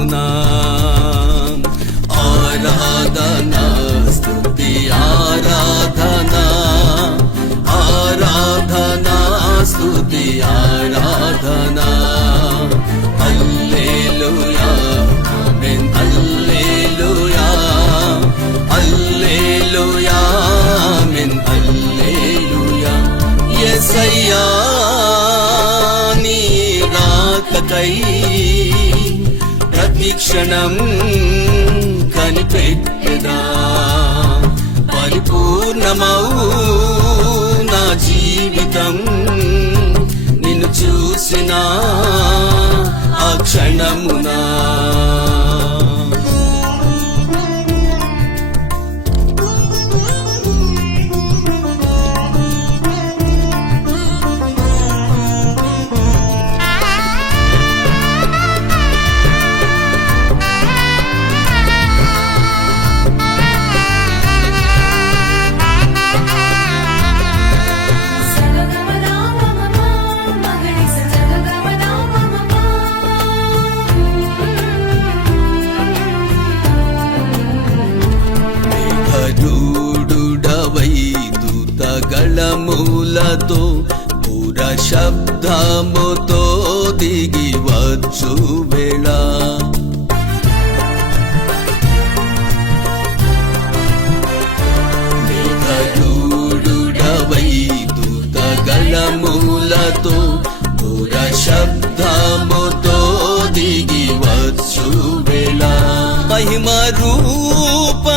క్షణమునా ఆరాధన స్తుతి ఆరాధన. ఆరాధన స్తుతి ఆరాధన. హల్లెలూయా ఆమేన్. హల్లెలూయా హల్లెలూయా ఆమేన్. హల్లెలూయా. యేసయ్యా నీ రాకకై ప్రతిక్షణం కనిపెట్టదా? పరిపూర్ణమవు నా జీవితం నిన్ను చూసిన ఆ క్షణమునా?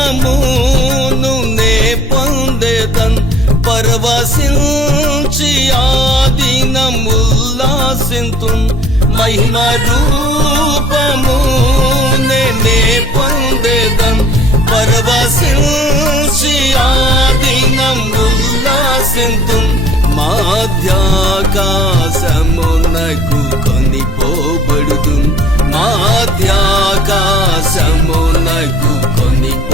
రూపమును నే పొందేదన్ పరవశించి ఆదినముల్లాసింతు మహిమ రూపము నే పొందేదన్ పరవశించి ఆదినముల్లాసింతు మాధ్యాకాశమునకు కొనిపోబడుదు మాధ్యాకాశమునకు కొనిపో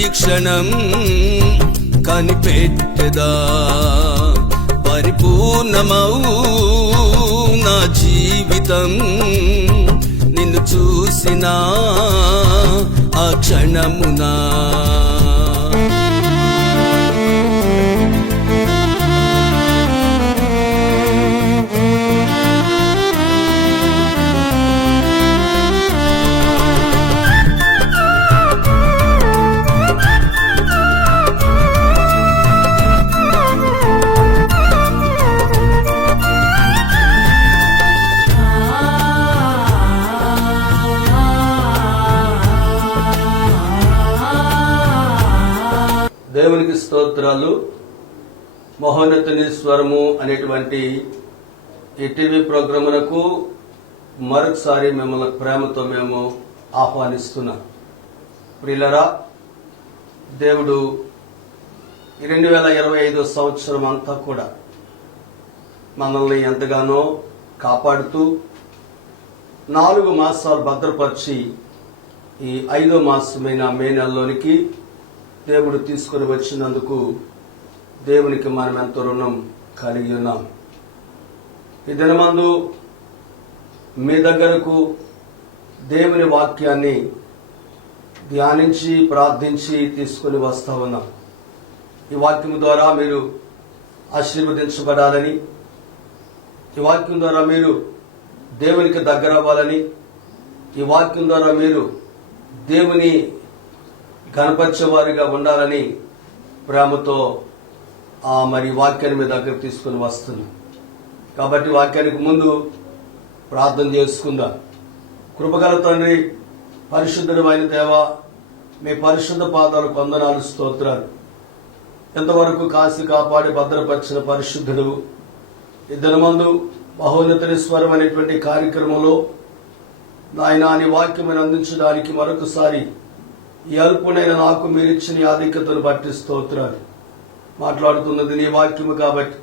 ప్రతిక్షణం కనిపెట్టెదా? పరిపూర్ణమవు నా జీవితం నిన్ను చూసిన ఆ క్షణమునా? స్తోత్రాలు మహోన్నతుని స్వరము అనేటువంటి ఈ టీవీ ప్రోగ్రామునకు మరొకసారి మిమ్మల్ని ప్రేమతో మేము ఆహ్వానిస్తున్నాం. ప్రియులరా దేవుడు రెండు వేల ఇరవై ఐదో సంవత్సరం అంతా కూడా మనల్ని ఎంతగానో కాపాడుతూ నాలుగు మాసాలు భద్రపరిచి ఈ ఐదో మాసమైన మే నెలలోనికి దేవుడు తీసుకుని వచ్చినందుకు దేవునికి మనం ఎంతో రుణం కలిగి ఉన్నాం. ఈ దినమందు మీ దగ్గరకు దేవుని వాక్యాన్ని ధ్యానించి ప్రార్థించి తీసుకుని వస్తా ఉన్నాం. ఈ వాక్యం ద్వారా మీరు ఆశీర్వదించబడాలని ఈ వాక్యం ద్వారా మీరు దేవునికి దగ్గర అవ్వాలని ఈ వాక్యం ద్వారా మీరు దేవుని కనపరిచేవారిగా ఉండాలని ప్రేమతో ఆ మరి వాక్యాన్ని మీ దగ్గర తీసుకుని వస్తున్నాం. కాబట్టి వాక్యానికి ముందు ప్రార్థన చేసుకుందాం. కృపగల తండ్రి పరిశుద్ధుడు దేవ మీ పరిశుద్ధ పాదాలు కొందనాలు స్తోత్రాలు. ఎంతవరకు కాసి కాపాడి భద్రపరిచిన పరిశుద్ధుడు ఇద్దరు మందు మహోన్నతుని స్వరం అనేటువంటి కార్యక్రమంలో నాయన అని వాక్యమైన అందించడానికి మరొకసారి ఈ అల్పునైన నాకు మీరు ఇచ్చిన ఈ ఆధిక్యతను బట్టి స్తోత్రాలు. మాట్లాడుతున్నది నీ వాక్యము కాబట్టి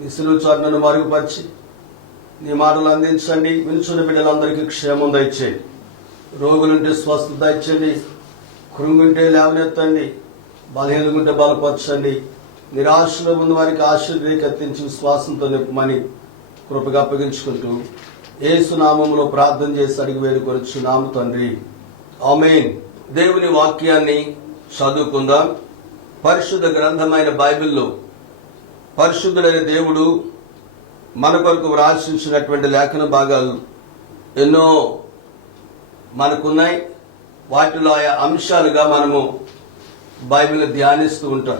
నీ చర్ణను మరుగుపరిచి నీ మాటలు అందించండి. వినుచున్న బిడ్డలందరికీ క్షేమం దయచేయండి. రోగులుంటే స్వస్థత దయచండి కృంగుంటే లేవనెత్తండి. బలహీనగుంటే బలపరచండి. నిరాశలో ఉన్న వారికి ఆశీర్వది కత్తించి విశ్వాసంతో నింపమని కృపగా అప్పగించుకుంటూ ఏసునామంలో ప్రార్థన చేసి అడిగి వేడుకొరచ్చు నామ తండ్రి. ఆమెన్. దేవుని వాక్యాన్ని చదువుకుందాం. పరిశుద్ధ గ్రంథమైన బైబిల్లో పరిశుద్ధుడైన దేవుడు మన కొరకు వ్రాసించినటువంటి లేఖన భాగాలు ఎన్నో మనకున్నాయి. వాటిలో ఆయా అంశాలుగా మనము బైబిల్ ధ్యానిస్తూ ఉంటాం.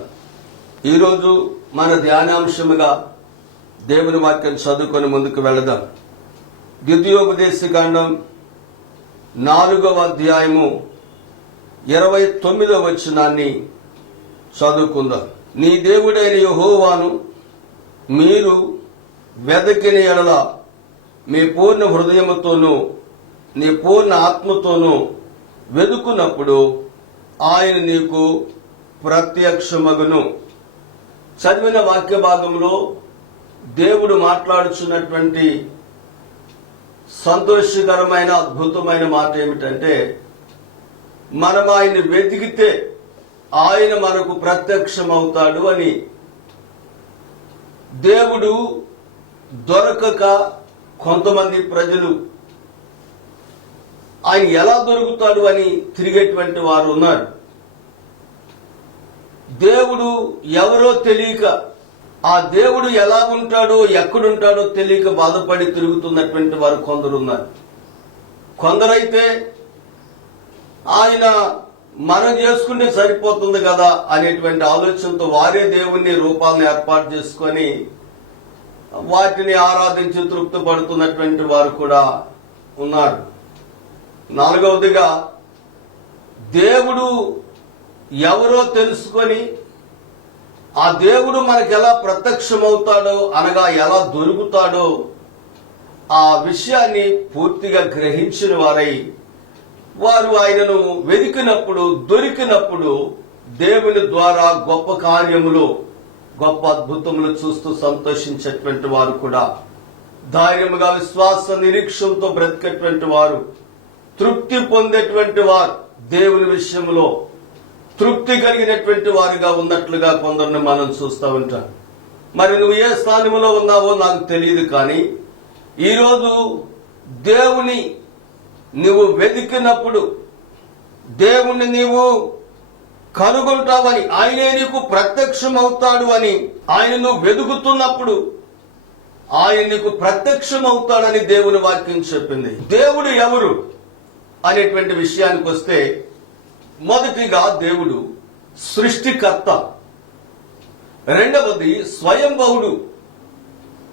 ఈరోజు మన ధ్యానాంశముగా దేవుని వాక్యం చదువుకొని ముందుకు వెళదాం. ద్వితీయోపదేశ కాండం నాలుగవ అధ్యాయము ఇరవై తొమ్మిదవ వచనాన్ని చదువుకుందాం. నీ దేవుడైన యహోవాను మీరు వెదకిన ఎడల మీ పూర్ణ హృదయముతోనూ నీ పూర్ణ ఆత్మతోనూ వెదుకున్నప్పుడు ఆయన నీకు ప్రత్యక్షమగును. చదివిన వాక్య భాగంలో దేవుడు మాట్లాడుచున్నటువంటి సంతోషకరమైన అద్భుతమైన మాట ఏమిటంటే మనం ఆయన్ని వెతికితే ఆయన మనకు ప్రత్యక్షమవుతాడు అని. దేవుడు దొరకక కొంతమంది ప్రజలు ఆయన ఎలా దొరుకుతాడు అని తిరిగేటువంటి వారు ఉన్నారు. దేవుడు ఎవరో తెలియక ఆ దేవుడు ఎలా ఉంటాడో ఎక్కడుంటాడో తెలియక బాధపడి తిరుగుతున్నటువంటి వారు కొందరు ఉన్నారు. కొందరైతే ఆయన మనం చేసుకుంటే సరిపోతుంది కదా అనేటువంటి ఆలోచనతో వారే దేవుణ్ణి రూపాలను ఏర్పాటు చేసుకొని వాటిని ఆరాధించి తృప్తి పడుతున్నటువంటి వారు కూడా ఉన్నారు. నాలుగవదిగా దేవుడు ఎవరో తెలుసుకొని ఆ దేవుడు మనకు ఎలా ప్రత్యక్షమవుతాడో అనగా ఎలా దొరుకుతాడో ఆ విషయాన్ని పూర్తిగా గ్రహించిన వారై వారు ఆయనను వెతికినప్పుడు దొరికినప్పుడు దేవుని ద్వారా గొప్ప కార్యములు గొప్ప అద్భుతములు చూస్తూ సంతోషించేటువంటి వారు కూడా. ధైర్యముగా విశ్వాస నిరీక్షణతో బ్రతికేటువంటి వారు తృప్తి పొందేటువంటి వారు దేవుని విషయంలో తృప్తి కలిగినటువంటి వారుగా ఉన్నట్లుగా కొందరిని మనం చూస్తూ ఉంటాం. మరి నువ్వు ఏ స్థానంలో ఉన్నావో నాకు తెలియదు కానీ ఈరోజు దేవుని నువ్వు వెతికినప్పుడు దేవుణ్ణి నీవు కనుగొంటావని ఆయనే నీకు ప్రత్యక్షమవుతాడు అని ఆయన నువ్వు వెతుకుతున్నప్పుడు ఆయన నీకు ప్రత్యక్షమవుతాడని దేవుని వాక్యం చెప్పింది. దేవుడు ఎవరు అనేటువంటి విషయానికి వస్తే మొదటిగా దేవుడు సృష్టికర్త. రెండవది స్వయంభవుడు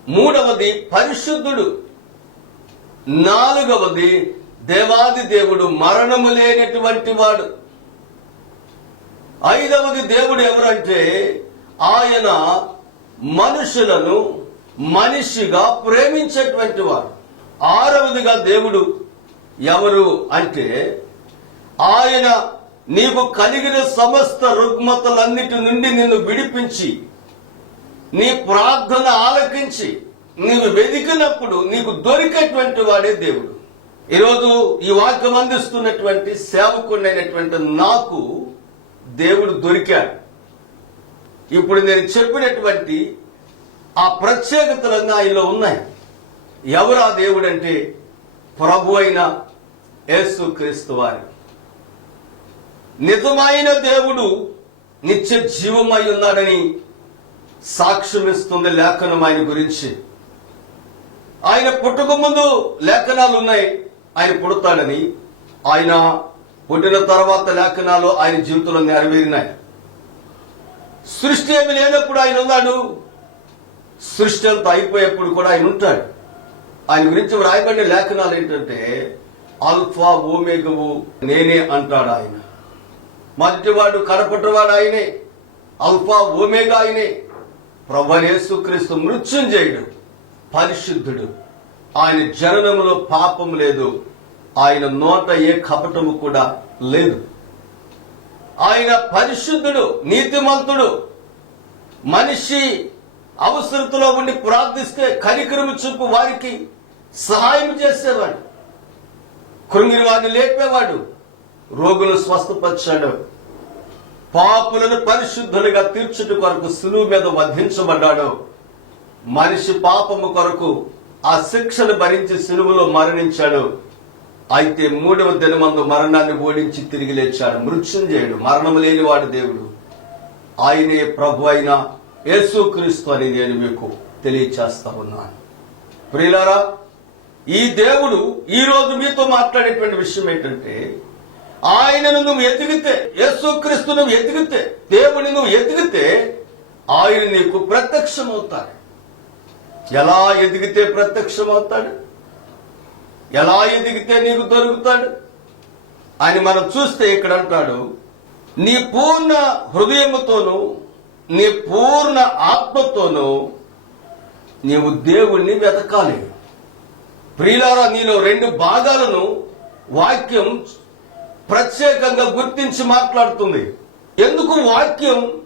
మూడవది పరిశుద్ధుడు. నాలుగవది దేవాది దేవుడు మరణము లేనటువంటి వాడు. ఐదవది దేవుడు ఎవరంటే ఆయన మనుషులను మనిషిగా ప్రేమించేటువంటి వాడు. ఆరవదిగా దేవుడు ఎవరు అంటే ఆయన నీకు కలిగిన సమస్త రుగ్మతలన్నిటి నుండి నిన్ను విడిపించి నీ ప్రార్థన ఆలకించి నీవు వెతికినప్పుడు నీకు దొరికేటువంటి వాడే దేవుడు. ఈరోజు ఈ వాక్యం అందిస్తున్నటువంటి సేవకుడైనటువంటి నాకు దేవుడు దొరికాడు. ఇప్పుడు నేను చెప్పినటువంటి ఆ ప్రత్యేకతలన్నీ ఆయనలో ఉన్నాయి. ఎవరు ఆ దేవుడు అంటే? ప్రభు అయిన యేసు క్రీస్తు వారి. నిజమైన దేవుడు నిత్య జీవమై ఉన్నాడని సాక్ష్యం ఇస్తుంది లేఖనం ఆయన గురించి. ఆయన పుట్టుకు ముందు లేఖనాలు ఉన్నాయి. ఆయన పుడతాడని ఆయన పుట్టిన తర్వాత లేఖనాలు ఆయన జీవితంలో నెరవేరినాయి. సృష్టి ఏమి లేనప్పుడు ఆయన ఉన్నాడు. సృష్టి అంతా అయిపోయేప్పుడు కూడా ఆయన ఉంటాడు. ఆయన గురించి రాయబడిన లేఖనాలు ఏంటంటే అల్ఫా ఓమేగవు నేనే అంటాడు ఆయన. మొదటివాడు కడపటివాడు ఆయనే. అల్ఫా ఓమేగా ఆయనే. ప్రభనేసు క్రీస్తు మృత్యుంజయుడు పరిశుద్ధుడు. ఆయన జననములో పాపం లేదు. ఆయన నోట ఏ కపటము కూడా లేదు. ఆయన పరిశుద్ధుడు నీతిమంతుడు. మనిషి అవసరతలో ఉండి ప్రార్థిస్తే కనికరము చూపు వారికి సహాయం చేసేవాడు. కృంగిని వారిని లేపేవాడు. రోగులు స్వస్థపరిచాడు. పాపులను పరిశుద్ధులుగా తీర్చుట కొరకు సులువు మీద వధించబడ్డాడు. మనిషి పాపము కొరకు ఆ శిక్షను భరించి సిలువలో మరణించాడు. అయితే మూడవ దినమందు మరణాన్ని ఓడించి తిరిగి లేచాడు. మృత్యుంజయుడు మరణము లేనివాడు దేవుడు. ఆయనే ప్రభు అయిన యేసుక్రీస్తు అని నేను మీకు తెలియచేస్తా ఉన్నాను. ప్రియులారా ఈ దేవుడు ఈ రోజు మీతో మాట్లాడేటువంటి విషయం ఏంటంటే ఆయనను నువ్వు ఎతికితే యేసుక్రీస్తు నువ్వు ఎదిగితే దేవుని నువ్వు ఎదిగితే ఆయన నీకు ప్రత్యక్షమవుతాడు. ఎలా ఎదిగితే ప్రత్యక్షమవుతాడు? ఎలా ఎదిగితే నీకు దొరుకుతాడు? అని మనం చూస్తే ఇక్కడ అంటాడు నీ పూర్ణ హృదయముతోనూ నీ పూర్ణ ఆత్మతోనూ నీవు దేవుణ్ణి వెతకాలి. ప్రియులారా నీలో రెండు భాగాలను వాక్యం ప్రత్యేకంగా గుర్తించి మాట్లాడుతుంది. ఎందుకు వాక్యం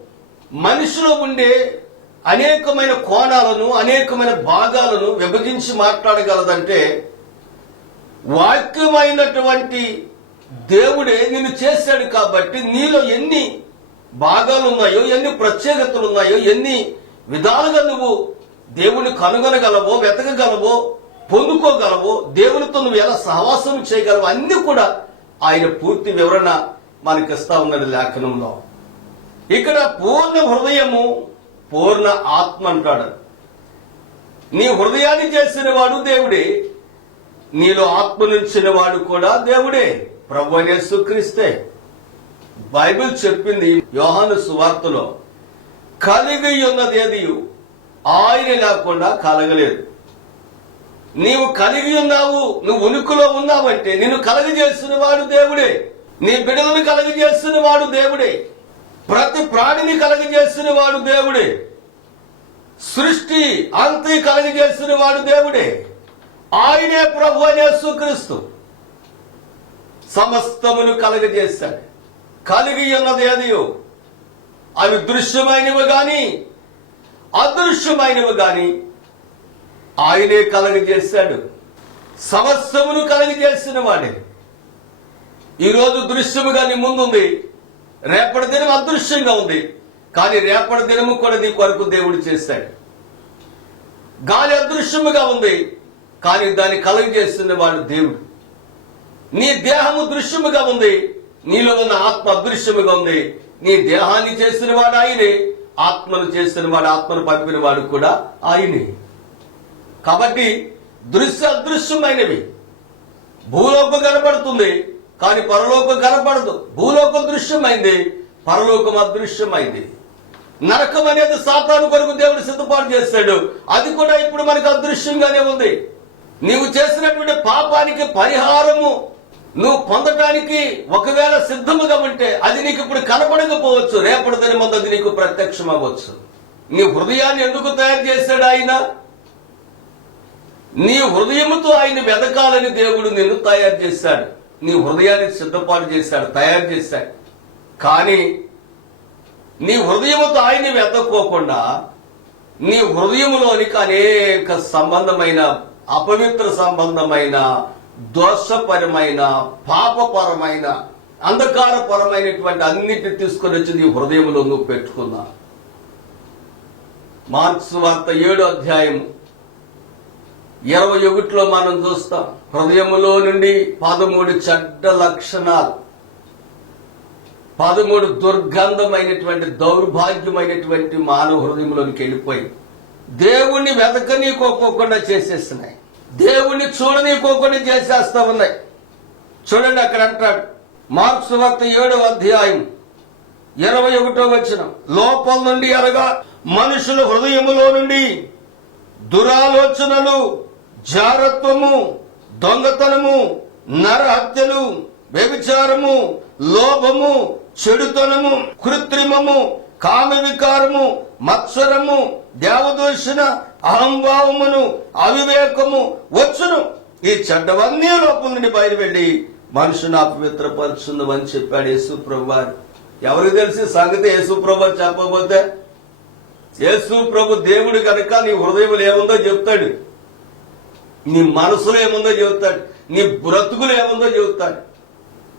మనిషిలో ఉండే అనేకమైన కోణాలను అనేకమైన భాగాలను విభజించి మాట్లాడగలదంటే వాక్యమైనటువంటి దేవుడే నిన్ను చేశాడు కాబట్టి నీలో ఎన్ని భాగాలు ఉన్నాయో ఎన్ని ప్రత్యేకతలు ఉన్నాయో ఎన్ని విధాలుగా నువ్వు దేవుని కనుగొనగలవో వెతకగలవో పొందుకోగలవో దేవునితో నువ్వు ఎలా సహవాసం చేయగలవో అన్ని కూడా ఆయన పూర్తి వివరణ మనకి ఇస్తా ఉన్నాడు లేఖనంలో. ఇక్కడ పూర్ణ హృదయము పూర్ణ ఆత్మ అంటాడు. నీ హృదయాన్ని చేసిన వాడు దేవుడే. నీలో ఆత్మనించిన వాడు కూడా దేవుడే. ప్రభు అనే సుక్రీస్తే బైబిల్ చెప్పింది యోహాను సువార్తలో కలిగి ఉన్నది ఏది? ఆయన లేకుండా కలగలేదు. నీవు కలిగి ఉన్నావు నువ్వు ఉనికిలో ఉన్నావంటే నిన్ను కలగజేసిన వాడు దేవుడే. నీ బిడ్డలను కలగజేసిన వాడు దేవుడే. ప్రతి ప్రాణిని కలగజేసిన వాడు దేవుడే. సృష్టి అంతి కలగజేసిన వాడు దేవుడే. ఆయనే ప్రభు అనే సమస్తమును కలగజేశాడు. కలిగి ఉన్నది అవి దృశ్యమైనవి గాని అదృశ్యమైనవి గాని ఆయనే కలగజేశాడు. సమస్తమును కలగజేసిన వాడే. ఈరోజు దృశ్యముగా నీ ముందుంది. రేపటి దినం అదృశ్యంగా ఉంది. కానీ రేపటి దినము కూడా నీ కొరకు దేవుడు చేశాడు గాలి అదృశ్యముగా ఉంది. కానీ దాన్ని కలుగజేస్తున్న వాడు దేవుడు. నీ దేహము దృశ్యముగా ఉంది. నీలో ఉన్న ఆత్మ అదృశ్యముగా ఉంది. నీ దేహాన్ని చేసిన వాడు ఆయనే. ఆత్మను చేసిన వాడు ఆత్మను పంపిన వాడు కూడా ఆయనే. కాబట్టి దృశ్య అదృశ్యమైనవి. భూలోకం కనబడుతుంది కానీ పరలోకం కనపడదు. భూలోకం దృశ్యమైంది పరలోకం అదృశ్యమైంది. నరకం అనేది సాతాను కొరకు దేవుడు సిద్ధపాటు చేస్తాడు. అది కూడా ఇప్పుడు మనకు అదృశ్యంగానే ఉంది. నీవు చేసినటువంటి పాపానికి పరిహారము నువ్వు పొందటానికి ఒకవేళ సిద్ధముగా ఉంటే అది నీకు ఇప్పుడు కనపడకపోవచ్చు. రేపటి దిన ముందు అది నీకు ప్రత్యక్షం అవ్వచ్చు నీ హృదయాన్ని ఎందుకు తయారు చేశాడు ఆయన? నీ హృదయముతో ఆయన వెదకాలని దేవుడు నిన్ను తయారు చేశాడు. నీ హృదయాన్ని సిద్ధపాటు చేశాడు తయారు చేశాడు. కానీ నీ హృదయముతో ఆయన్ని వెతక్కోకుండా నీ హృదయములోనికి అనేక సంబంధమైన అపవిత్ర సంబంధమైన దోషపరమైన పాపపరమైన అంధకారపరమైనటువంటి అన్నిటిని తీసుకొని వచ్చి నీ హృదయంలో నువ్వు పెట్టుకున్నా. మార్క్స్ వార్త ఏడో అధ్యాయం ఇరవై ఒకటిలో మనం చూస్తాం. హృదయములో నుండి పదమూడు చెడ్డ లక్షణాలు పదమూడు దుర్గంధమైనటువంటి దౌర్భాగ్యమైనటువంటి మానవ హృదయంలోనికి వెళ్ళిపోయి దేవుణ్ణి వెతకనీకోకోకుండా చేసేస్తున్నాయి. దేవుణ్ణి చూడనీకోకుండా చేసేస్తా ఉన్నాయి. చూడండి అక్కడ అంటాడు మార్క్స్ వార్త ఏడవ అధ్యాయం ఇరవై ఒకటో వచ్చిన లోపల నుండి అనగా మనుషుల హృదయములో నుండి దురాలోచనలు జారత్వము దొంగతనము నరహత్యలు వ్యభిచారము లోభము చెడుతనము కృత్రిమము కామ వికారము మత్సరము దేవదూషణ అహంభావమును అవివేకము వచ్చును. ఈ చెడ్డవన్నీ లోపల నుండి బయలువెళ్ళి మనుషుని అపవిత్రపరుచుందు అని చెప్పాడు యేసుప్రభు వారు ఎవరికి తెలిసి సంగతి? యేసుప్రభు చెప్పబోతే చెప్పకపోతే యేసు ప్రభు దేవుడు కనుక నీ హృదయంలో ఏముందో చెప్తాడు. నీ మనసులో ఏముందో చెబుతాడు నీ బ్రతుకులు ఏముందో చెబుతాడు.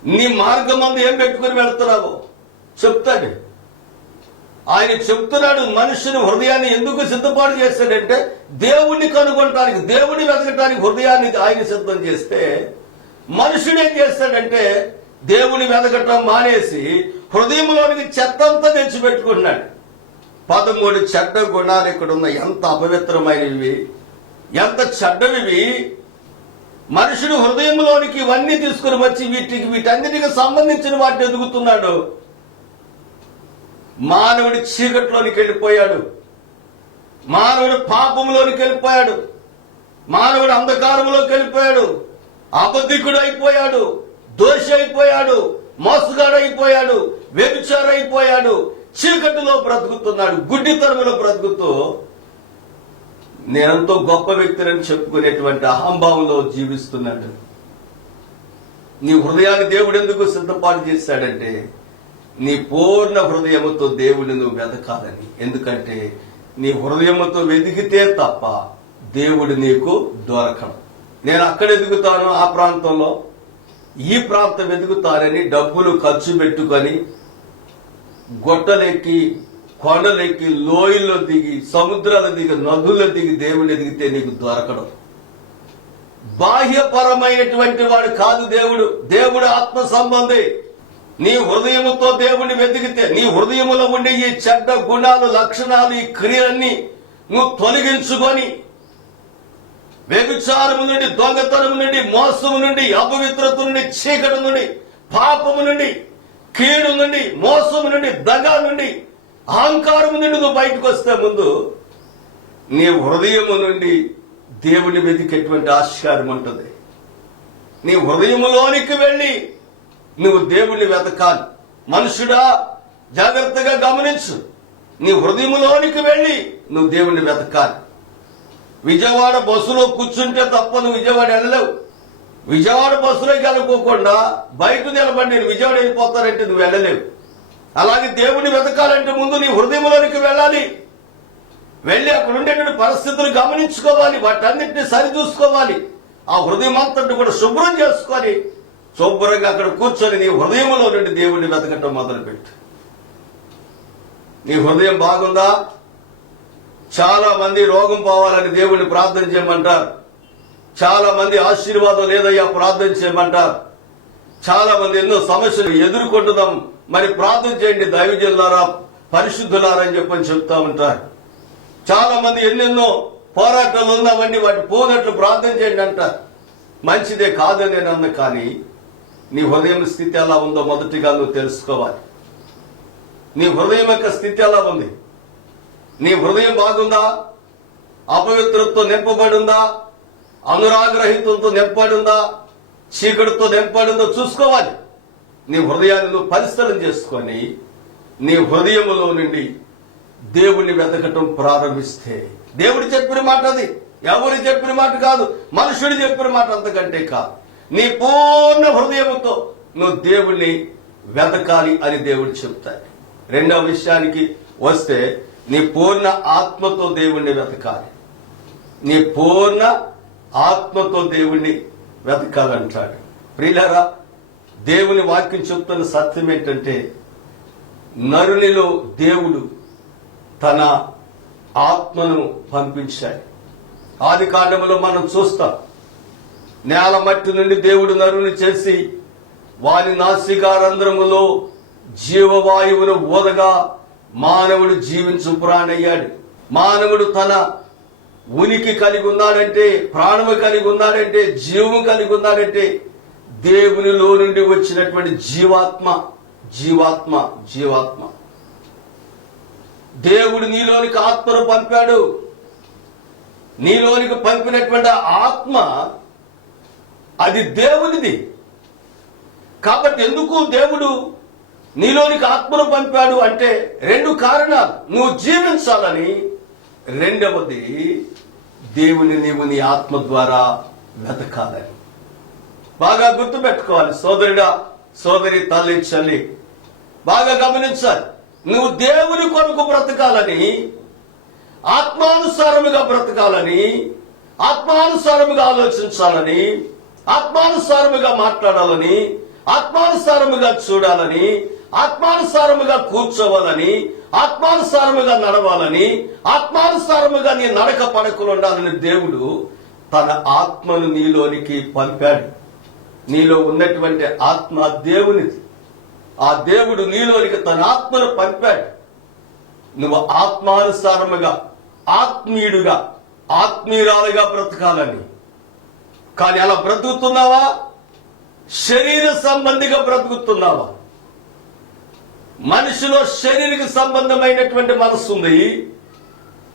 నీ మార్గం అందు ఏం పెట్టుకుని వెళుతున్నావో చెప్తాడు. ఆయన చెప్తున్నాడు మనుషుని హృదయాన్ని ఎందుకు సిద్ధపాటు చేస్తాడంటే దేవుణ్ణి కనుగొనటానికి దేవుడిని వెతకటానికి హృదయాన్ని ఆయన సిద్ధం చేస్తే మనుషుడు ఏం చేస్తాడంటే దేవుని వెతకటం మానేసి హృదయంలోనికి చెత్తంతా తెచ్చిపెట్టుకున్నాడు పదమూడు చెడ్డ గుణాలు ఇక్కడ ఉన్న ఎంత అపవిత్రమైనవి. ఎంత చెడ్డవివి మనుషుడు హృదయంలోనికి ఇవన్నీ తీసుకుని వచ్చి వీటికి వీటన్నిటికి సంబంధించిన వాటిని ఎదుగుతున్నాడు. మానవుడి చీకట్లోనికి వెళ్ళిపోయాడు. మానవుడు పాపంలోనికి వెళ్ళిపోయాడు. మానవుడు అంధకారంలోకి వెళ్ళిపోయాడు. అబద్ధికుడు అయిపోయాడు దోషి అయిపోయాడు మోసగాడు అయిపోయాడు వ్యభిచారు అయిపోయాడు చీకటిలో బ్రతుకుతున్నాడు. గుడ్డితనములో బ్రతుకుతూ నేనంతో గొప్ప వ్యక్తిని చెప్పుకునేటువంటి అహంభావంలో జీవిస్తున్నాడు. నీ హృదయాన్ని దేవుడు ఎందుకు సిద్ధపాటు చేశాడంటే నీ పూర్ణ హృదయముతో దేవుని నువ్వు వెతకాలని ఎందుకంటే నీ హృదయముతో వెతికితే తప్ప దేవుడు నీకు దొరకడు. నేను అక్కడ ఎదుగుతాను ఆ ప్రాంతంలో. ఈ ప్రాంతం ఎదుగుతానని డబ్బులు ఖర్చు పెట్టుకొని గొట్టలెక్కి కొండలెక్కి లోయల్లో దిగి సముద్రాల దిగి నదుల్లో దిగి దేవుని ఎదిగితే నీకు దొరకడం. బాహ్యపరమైనటువంటి వాడు కాదు దేవుడు. దేవుడు ఆత్మ సంబంధి. నీ హృదయముతో దేవుని వెతికితే నీ హృదయములో ఉండే ఈ చెడ్డ గుణాలు లక్షణాలు ఈ క్రియలన్నీ నువ్వు తొలగించుకొని వ్యభిచారము నుండి దొంగతనము నుండి మోసము నుండి అపవిత్రత నుండి చీకటి నుండి పాపము నుండి కీడు నుండి మోసము నుండి దగా నుండి అహంకారం నుండి నువ్వు బయటకు వస్తే ముందు నీ హృదయము నుండి దేవుని వెతికేటువంటి ఆశ్చర్యం ఉంటుంది. నీ హృదయములోనికి వెళ్ళి నువ్వు దేవుణ్ణి వెతకాలి. మనుషుడా జాగ్రత్తగా గమనించు. నీ హృదయములోనికి వెళ్ళి నువ్వు దేవుణ్ణి వెతకాలి. విజయవాడ బస్సులో కూర్చుంటే తప్ప నువ్వు విజయవాడ వెళ్ళలేవు. విజయవాడ బస్సులోకి వెళ్ళకోకుండా బయట నిలబడి నేను విజయవాడ వెళ్ళిపోతానంటే నువ్వు వెళ్ళలేవు. అలాగే దేవుని వెతకాలంటే ముందు నీ హృదయంలోనికి వెళ్ళాలి. వెళ్ళి అక్కడ ఉండేటువంటి పరిస్థితులు గమనించుకోవాలి. వాటన్నిటిని సరిచూసుకోవాలి. ఆ హృదయం అంతటి కూడా శుభ్రం చేసుకొని శుభ్రంగా అక్కడ కూర్చొని నీ హృదయంలో నుండి దేవుణ్ణి వెతకటం మొదలుపెట్టు. నీ హృదయం బాగుందా? చాలా మంది రోగం పోవాలని దేవుణ్ణి ప్రార్థన చేయమంటారు. చాలా మంది ఆశీర్వాదం లేదయ్యా ప్రార్థన చేయమంటారు. చాలా మంది ఎన్నో సమస్యలు ఎదుర్కొంటున్నాం. మరి ప్రార్థన చేయండి దైవజనులారా పరిశుద్ధులారా అని చెప్పని చెప్తా ఉంటారు. చాలా మంది ఎన్నెన్నో పోరాటాలు ఉన్నామండి వాటి పోనట్లు ప్రార్థన చేయండి అంటారు మంచిదే కాదని నేను అన్న కానీ నీ హృదయం స్థితి ఎలా ఉందో మొదటిగా నువ్వు తెలుసుకోవాలి. నీ హృదయం యొక్క స్థితి ఎలా ఉంది? నీ హృదయం బాగుందా? అపవిత్రతో నింపబడి ఉందా నింపబడిందా? నింపబడి ఉందా చీకటితో నింపబడిందో? చూసుకోవాలి. నీ హృదయాలను పరిస్థలం చేసుకొని నీ హృదయములో నుండి దేవుణ్ణి వెతకటం ప్రారంభిస్తే. దేవుడు చెప్పిన మాట అది. ఎవరు చెప్పిన మాట కాదు. మనుషుడు చెప్పిన మాట అంతకంటే కాదు. నీ పూర్ణ హృదయముతో నువ్వు దేవుణ్ణి వెతకాలి అని దేవుడు చెప్తాడు. రెండవ విషయానికి వస్తే నీ పూర్ణ ఆత్మతో దేవుణ్ణి వెతకాలి. నీ పూర్ణ ఆత్మతో దేవుణ్ణి వెతకాలంటాడు. ప్రియులరా దేవుని వాక్యం చెప్తున్న సత్యం ఏంటంటే నరునిలో దేవుడు తన ఆత్మను పంపించాడు. ఆది కాండములో మనం చూస్తాం నేల మట్టి నుండి దేవుడు నరుని చేసి వారి నాసికారంధ్రములో జీవవాయువును ఊదగా మానవుడు జీవించు ప్రాణయ్యాడు. మానవుడు తన ఉనికి కలిగి ఉన్నాడంటే ప్రాణము కలిగి ఉన్నాడంటే జీవము కలిగి ఉన్నాడంటే దేవునిలో నుండి వచ్చినటువంటి జీవాత్మ జీవాత్మ జీవాత్మ. దేవుడు నీలోనికి ఆత్మను పంపాడు. నీలోనికి పంపినటువంటి ఆత్మ అది దేవునిది. కాబట్టి ఎందుకు దేవుడు నీలోనికి ఆత్మను పంపాడు అంటే రెండు కారణాలు. నువ్వు జీవించాలని. రెండవది దేవుని నీవు నీ ఆత్మ ద్వారా వెతకాలని. బాగా గుర్తుపెట్టుకోవాలి సోదరుడా సోదరి తల్లి చల్లి. బాగా గమనించాలి నువ్వు దేవుని కొరకు బ్రతకాలని ఆత్మానుసారముగా బ్రతకాలని ఆత్మానుసారముగా ఆలోచించాలని ఆత్మానుసారముగా మాట్లాడాలని ఆత్మానుసారముగా చూడాలని ఆత్మానుసారముగా కూర్చోవాలని ఆత్మానుసారముగా నడవాలని ఆత్మానుసారముగా నీ నడక పడకలు ఉండాలని దేవుడు తన ఆత్మను నీలోనికి పంపాడు. నీలో ఉన్నటువంటి ఆత్మ దేవునిది. ఆ దేవుడు నీలోనికి తన ఆత్మను పంపాడు. నువ్వు ఆత్మానుసారముగా ఆత్మీయుడుగా ఆత్మీయురాలుగా బ్రతకాలని. కానీ అలా బ్రతుకుతున్నావా? శరీర సంబంధిగా బ్రతుకుతున్నావా? మనిషిలో శరీరక సంబంధమైనటువంటి మనస్సు ఉంది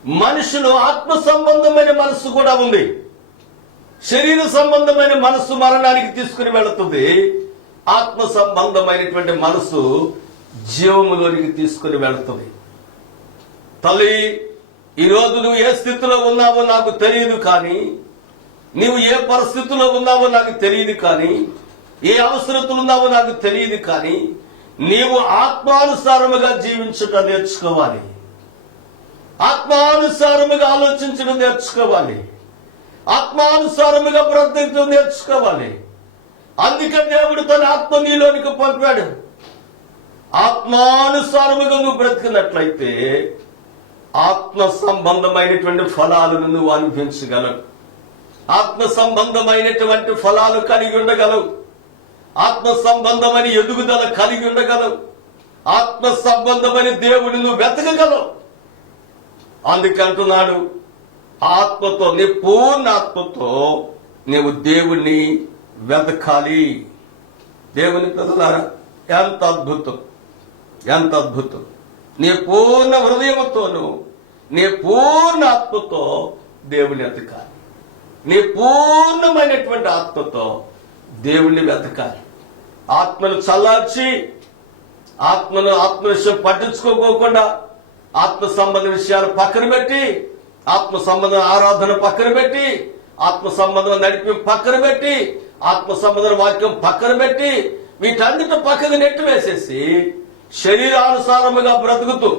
మనిషిలో ఆత్మ సంబంధమైన మనస్సు కూడా ఉంది. శరీర సంబంధమైన మనస్సు మరణానికి తీసుకుని వెళుతుంది. ఆత్మ సంబంధమైనటువంటి మనస్సు జీవములోనికి తీసుకుని వెళుతుంది. తల్లి ఈరోజు నువ్వు ఏ స్థితిలో ఉన్నావో నాకు తెలియదు కానీ నీవు ఏ పరిస్థితిలో ఉన్నావో నాకు తెలియదు కానీ ఏ అవసరతలు ఉన్నావో నాకు తెలియదు కానీ నీవు ఆత్మానుసారముగా జీవించటం నేర్చుకోవాలి. ఆత్మానుసారముగా ఆలోచించడం నేర్చుకోవాలి. ఆత్మానుసారముగా బ్రతకడం నేర్చుకోవాలి. అందుకే దేవుడు తన ఆత్మ నీలోనికి పంపాడు. ఆత్మానుసారముగా నువ్వు బ్రతికినట్లయితే ఆత్మ సంబంధమైనటువంటి ఫలాలను నువ్వు అనుభవించగలవు. ఆత్మ సంబంధమైనటువంటి ఫలాలు కలిగి ఉండగలవు. ఆత్మ సంబంధమైన ఎదుగుదల కలిగి ఉండగలవు. ఆత్మ సంబంధమైన దేవుడిని నువ్వు వెతకగలవు. అందుకంటున్నాడు ఆత్మతో నీ పూర్ణ ఆత్మతో నీవు దేవుణ్ణి వెతకాలి. దేవుని ప్రజలారా ఎంత అద్భుతం ఎంత అద్భుతం. నీ పూర్ణ హృదయంతోను నీ పూర్ణ ఆత్మతో దేవుని వెతకాలి. నీ పూర్ణమైనటువంటి ఆత్మతో దేవుణ్ణి వెతకాలి. ఆత్మను చల్లార్చి ఆత్మను ఆత్మ విషయం పట్టించుకోకుండా ఆత్మ సంబంధ విషయాలు పక్కన పెట్టి ఆత్మ సంబంధ ఆరాధన పక్కన పెట్టి ఆత్మ సంబంధం నడిపి పక్కన పెట్టి ఆత్మ సంబంధ వాక్యం పక్కన పెట్టి వీటన్నిటి పక్కకు నెట్టి వేసేసి శరీరానుసారముగా బ్రతుకుతూ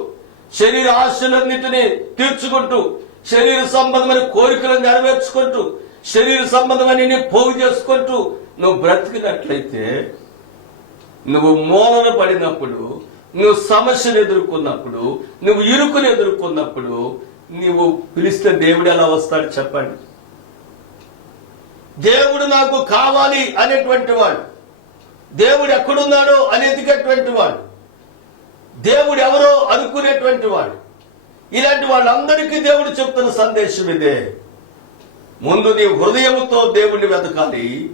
శరీర ఆశలన్నింటినీ తీర్చుకుంటూ శరీర సంబంధమైన కోరికలను నెరవేర్చుకుంటూ శరీర సంబంధమైన పోగు చేసుకుంటూ నువ్వు బ్రతికినట్లయితే నువ్వు మూలన పడినప్పుడు నువ్వు సమస్యను ఎదుర్కొన్నప్పుడు నువ్వు ఇరుకును ఎదుర్కొన్నప్పుడు నువ్వు పిలిస్తే దేవుడు ఎలా వస్తాడు చెప్పండి. దేవుడు నాకు కావాలి అనేటువంటి వాడు. దేవుడు ఎక్కడున్నాడో అని ఎదిగేటువంటి వాడు. దేవుడు ఎవరో అనుకునేటువంటి వాడు. ఇలాంటి వాళ్ళందరికీ దేవుడు చెప్తున్న సందేశం ఇదే. ముందు నీ హృదయముతో దేవుణ్ణి వెతకాలి.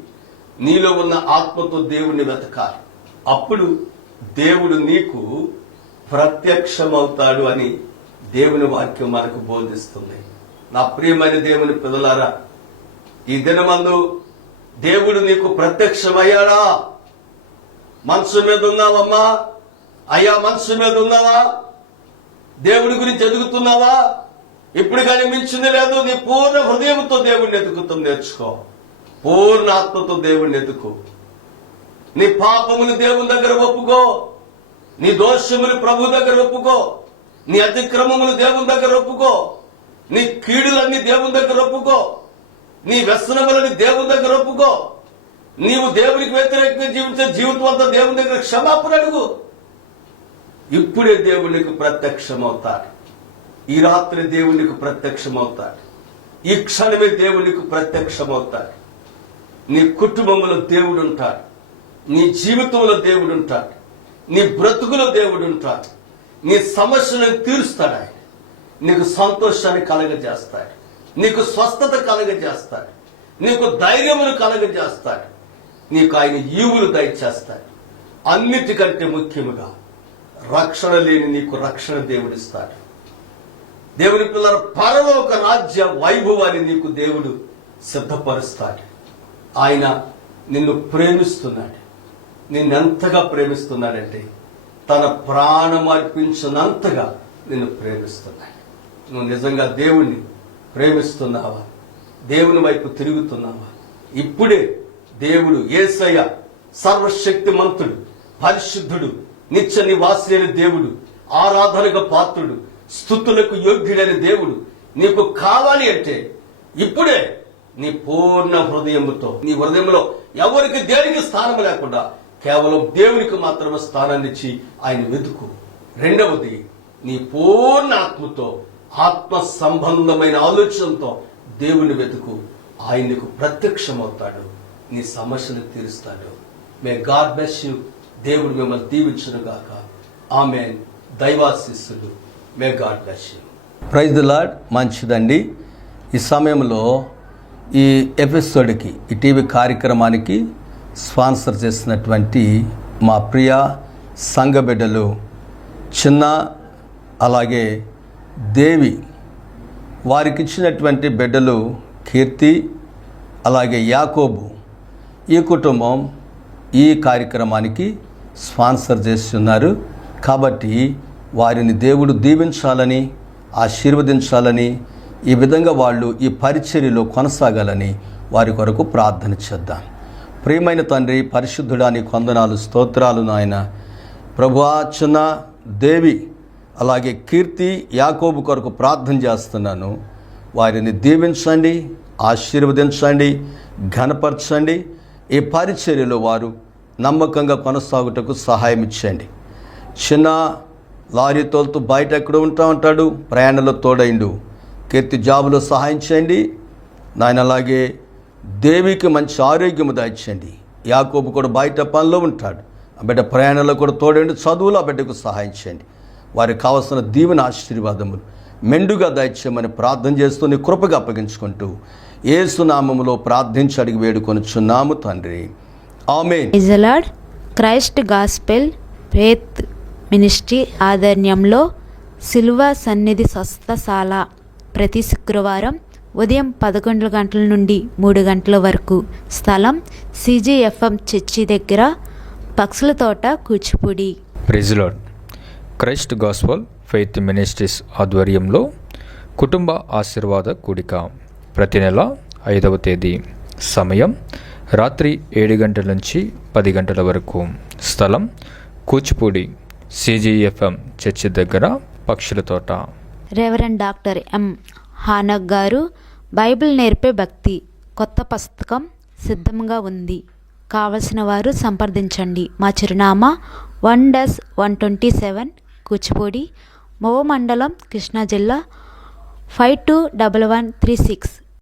నీలో ఉన్న ఆత్మతో దేవుణ్ణి వెతకాలి. అప్పుడు దేవుడు నీకు ప్రత్యక్షమవుతాడు అని దేవుని వాక్యం మనకు బోధిస్తుంది. నా ప్రియమైన దేవుని పిల్లలారా ఈ దినమందు దేవుడు నీకు ప్రత్యక్షమయ్యాడా? మనసు మీద ఉన్నావమ్మా? అయ్యా మనసు మీద ఉన్నావా? దేవుడి గురించి ఎదుగుతున్నావా? ఇప్పుడు కానీ మించింది లేదు నీ పూర్ణ హృదయంతో దేవుడిని ఎదుగుతుంది నేర్చుకో. పూర్ణ ఆత్మతో దేవుడిని ఎదుకు నీ పాపములు దేవుని దగ్గర ఒప్పుకో. నీ దోషములు ప్రభు దగ్గర ఒప్పుకో. నీ అతిక్రమములు దేవుని దగ్గర ఒప్పుకో. నీ కీడులన్నీ దేవుని దగ్గర ఒప్పుకో. నీ వ్యసనములని దేవుని దగ్గర ఒప్పుకో. నీవు దేవునికి వ్యతిరేకంగా జీవించే జీవితం అంతా దేవుని దగ్గర క్షమాపణ అడుగు. ఇప్పుడే దేవునికి ప్రత్యక్షమవుతాడు. ఈ రాత్రి దేవునికి ప్రత్యక్షమవుతాడు. ఈ క్షణమే దేవునికి ప్రత్యక్షమవుతాడు. నీ కుటుంబంలో దేవుడు ఉంటాడు. నీ జీవితంలో దేవుడు ఉంటాడు. నీ బ్రతుకులో దేవుడు ఉంటాడు. నీ సమస్యలను తీరుస్తాడు ఆయన నీకు సంతోషాన్ని కలగజేస్తాడు. నీకు స్వస్థత కలగజేస్తాడు. నీకు ధైర్యమును కలగజేస్తాడు. నీకు ఆయన ఈవులు దయచేస్తాడు. అన్నిటికంటే ముఖ్యముగా రక్షణ లేని నీకు రక్షణ దేవుడిస్తాడు. దేవుని పిల్లల పరలోక రాజ్య వైభవాన్ని నీకు దేవుడు సిద్ధపరుస్తాడు. ఆయన నిన్ను ప్రేమిస్తున్నాడు. నిన్నెంతగా ప్రేమిస్తున్నాడంటే తన ప్రాణం అర్పించినంతగా నిన్ను ప్రేమిస్తున్నాడు నువ్వు నిజంగా దేవుణ్ణి ప్రేమిస్తున్నావా? దేవుని వైపు తిరుగుతున్నావా? ఇప్పుడే దేవుడు ఏసయ్య సర్వశక్తిమంతుడు పరిశుద్ధుడు నిత్య నివాసి దేవుడు ఆరాధనకు పాత్రుడు స్థుతులకు యోగ్యుడైన దేవుడు నీకు కావాలి అంటే ఇప్పుడే నీ పూర్ణ హృదయముతో నీ హృదయంలో ఎవరికి దేనికి స్థానం లేకుండా కేవలం దేవునికి మాత్రమే స్థానాన్ని ఇచ్చి ఆయన వెతుకు. రెండవది నీ పూర్ణ ఆత్మతో ఆత్మ సంబంధమైన ఆలోచనతో దేవుని వెతుకు. ఆయనకు ప్రత్యక్షమవుతాడు నీ సమస్యలు తీరుస్తాడు. మే గాడ్ బెస్ యూ దేవుడు మిమ్మల్ని దీవించను గాక. ఆమె దైవాశిస్సులు. May God bless you praise the Lord మంచిదండి. ఈ సమయంలో ఈ ఎపిసోడ్కి ఈ టీవీ కార్యక్రమానికి స్పాన్సర్ చేసినటువంటి మా ప్రియ సంఘ బిడ్డలు చిన్న అలాగే దేవి వారికి ఇచ్చినటువంటి బిడ్డలు కీర్తి అలాగే యాకోబు ఈ కుటుంబం ఈ కార్యక్రమానికి స్పాన్సర్ చేస్తున్నారు. కాబట్టి వారిని దేవుడు దీవించాలని ఆశీర్వదించాలని ఈ విధంగా వాళ్ళు ఈ పరిచర్యలో కొనసాగాలని వారి కొరకు ప్రార్థన చేద్దాం. ప్రియమైన తండ్రి పరిశుద్ధుడా కొందనాలు స్తోత్రాలు నాయన. ప్రభువాచన చిన్న దేవి అలాగే కీర్తి యాకోబు కొరకు ప్రార్థన చేస్తున్నాను. వారిని దీవించండి ఆశీర్వదించండి ఘనపరచండి. ఈ పరిచర్యలో వారు నమ్మకంగా కొనసాగుటకు సహాయం ఇచ్చండి చిన్న లారీ తోలుతూ బయట ఎక్కడ ఉంటా ఉంటాడు ప్రయాణంలో తోడైండు కీర్తి జాబులో సహాయం చేయండి. నాయన అలాగే దేవికి మంచి ఆరోగ్యము దాయించండి యాకోబు కూడా బయట పనిలో ఉంటాడు. ఆ బిడ్డ ప్రయాణంలో కూడా తోడండి చదువులో ఆ బిడ్డకు సహాయం చేయండి. వారికి కావలసిన దీవెన ఆశీర్వాదములు మెండుగా దయచేయమని ప్రార్థన చేస్తూ నీ కృపగా అప్పగించుకుంటూ ఏసునామములో ప్రార్థించి అడిగి వేడుకొనుచున్నాము తండ్రి. ఆమె ఇజలాడ్ క్రైస్ట్ గాస్పెల్ ఫేత్ మినిస్ట్రీ ఆధ్వర్యంలో సిల్వ సన్నిధి స్వస్థశాల ప్రతి శుక్రవారం ఉదయం పదకొండు గంటల నుండి మూడు గంటల వరకు స్థలం సిజిఎఫ్ఎం చర్చి దగ్గర పక్షుల తోట కూచిపూడి. ప్రెజిలాడ్ క్రైస్ట్ గాస్పల్ ఫెయిత్ మినిస్ట్రీస్ ఆధ్వర్యంలో కుటుంబ ఆశీర్వాద కూడిక ప్రతి నెల ఐదవ తేదీ సమయం రాత్రి ఏడు గంటల నుంచి పది గంటల వరకు స్థలం కూచిపూడి సిజిఎఫ్ఎం చర్చి దగ్గర పక్షుల తోట. రెవరెండ్ డాక్టర్ ఎం హానక్ గారు బైబిల్ నేర్పే భక్తి కొత్త పుస్తకం సిద్ధంగా ఉంది. కావలసిన వారు సంప్రదించండి. మా చిరునామా one dash one twenty seven Kuchipudi Mova మండలం కృష్ణా జిల్లా five two double one three six.